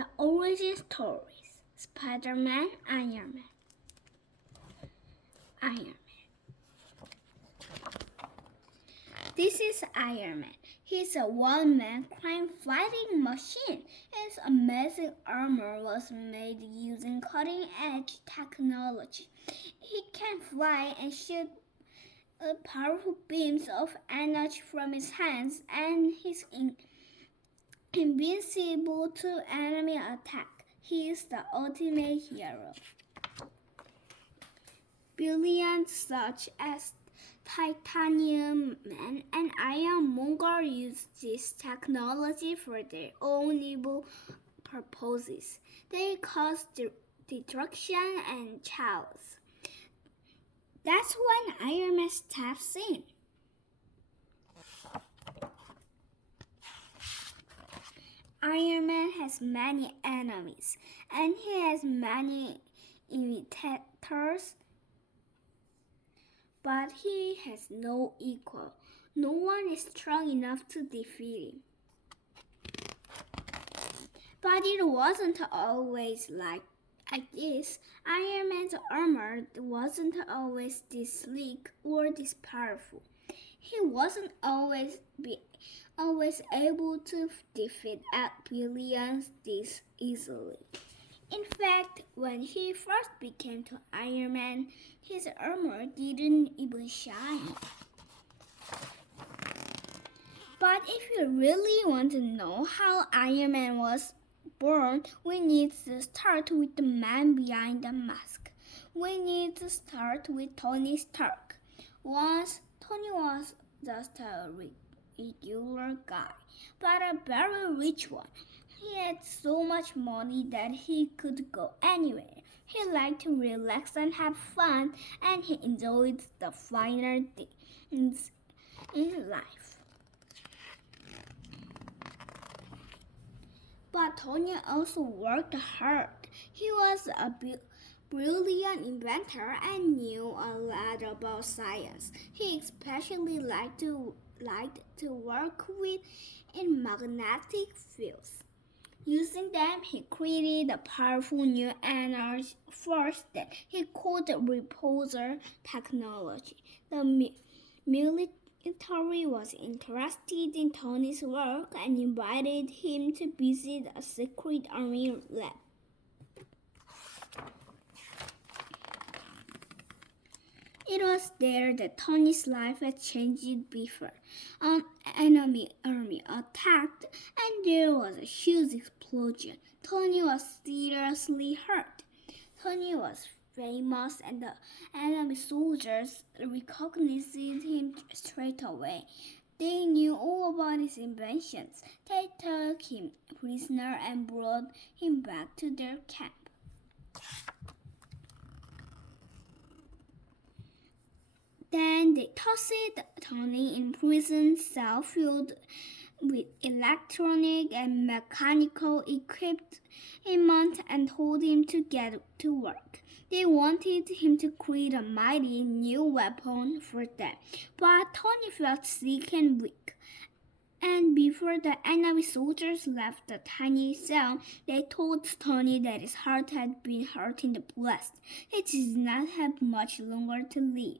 The origin stories. Spider-Man, Iron Man. Iron Man. This is Iron Man. He's a one-man crime-fighting machine. His amazing armor was made using cutting-edge technology. He can fly and shoot powerful beams of energy from his hands, and he's invincible to enemy attack. He is the ultimate hero. Billions such as Titanium Man and Ironmonger use this technology for their own evil purposes. They cause destruction and chaos. That's when Iron Man steps in. Iron Man has many enemies, and he has many imitators, but he has no equal. No one is strong enough to defeat him. But it wasn't always like this. Iron Man's armor wasn't always this sleek or this powerful. He wasn't always able to defeat billions this easily. In fact, when he first became to Iron Man, his armor didn't even shine. But if you really want to know how Iron Man was born, we need to start with the man behind the mask. We need to start with Tony Stark. Once, Tony was just a regular guy, but a very rich one. He had so much money that he could go anywhere. He liked to relax and have fun, and he enjoyed the finer things in life. But Tony also worked hard. He was a brilliant inventor and knew a lot about science. He especially liked to work with in magnetic fields. Using them, he created a powerful new energy force that he called repulsor technology. The military was interested in Tony's work and invited him to visit a secret army lab. It was there that Tony's life had changed before. An enemy army attacked, and there was a huge explosion. Tony was seriously hurt. Tony was famous, and the enemy soldiers recognized him straight away. They knew all about his inventions. They took him prisoner and brought him back to their camp. Then they tossed Tony in prison cell filled with electronic and mechanical equipment and told him to get to work. They wanted him to create a mighty new weapon for them, but Tony felt sick and weak. And before the enemy soldiers left the tiny cell, they told Tony that his heart had been hurt in the blast. He did not have much longer to live.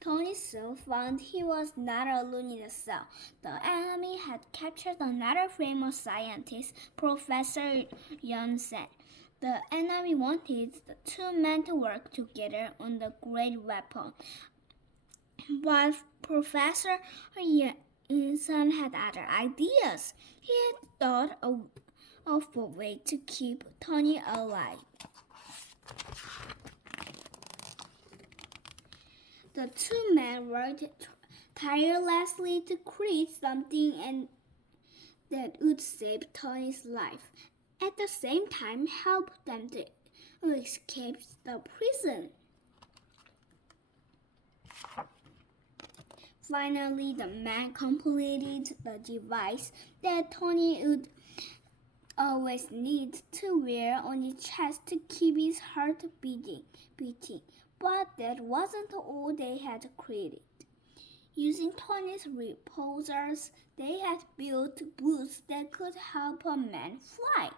Tony soon found he was not alone in the cell. The enemy had captured another famous scientist, Professor Jansen. The enemy wanted the two men to work together on the great weapon. But Professor Jansen had other ideas. He had thought of a way to keep Tony alive. The two men worked tirelessly to create something that would save Tony's life. At the same time, help them to escape the prison. Finally, the man completed the device that Tony would always need to wear on his chest to keep his heart beating. But that wasn't all they had created. Using Tony's proposals, they had built boots that could help a man fly,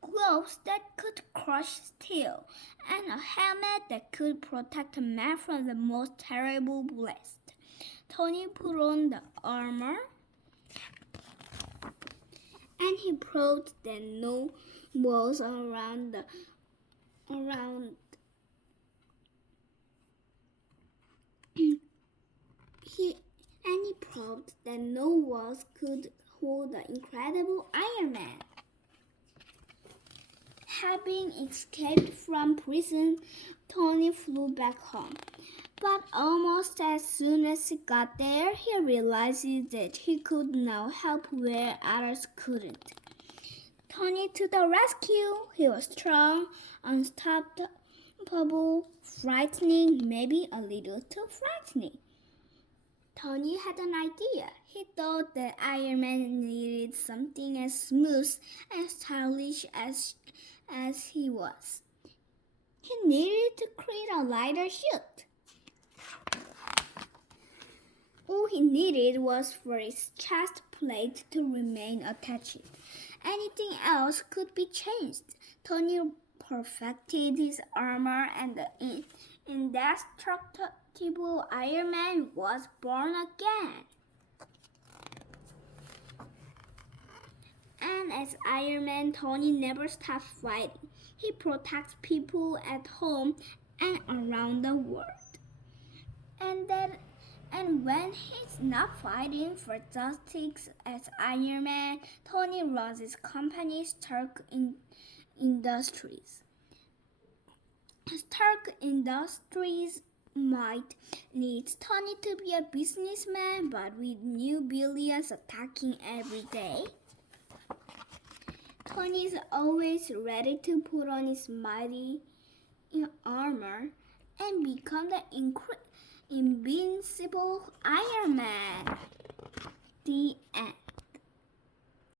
gloves that could crush steel, and a helmet that could protect a man from the most terrible blast. Tony put on the armor, and he proved that no walls around he proved that no walls could hold the incredible Iron Man. Having escaped from prison, Tony flew back home. But almost as soon as he got there, he realized that he could now help where others couldn't. Tony to the rescue! He was strong, unstoppable, frightening, maybe a little too frightening. Tony had an idea. He thought that Iron Man needed something as smooth and stylish as he was. He needed to create a lighter suit. All he needed was for his chest plate to remain attached. Anything else could be changed. Tony perfected his armor, and the indestructible Iron Man was born again. And as Iron Man, Tony never stopped fighting. He protects people at home and around the world. And when he's not fighting for justice as Iron Man, Tony runs his company Stark Industries. Stark Industries might need Tony to be a businessman, but with new billions attacking every day, Tony is always ready to put on his mighty armor and become the invincible Iron Man. The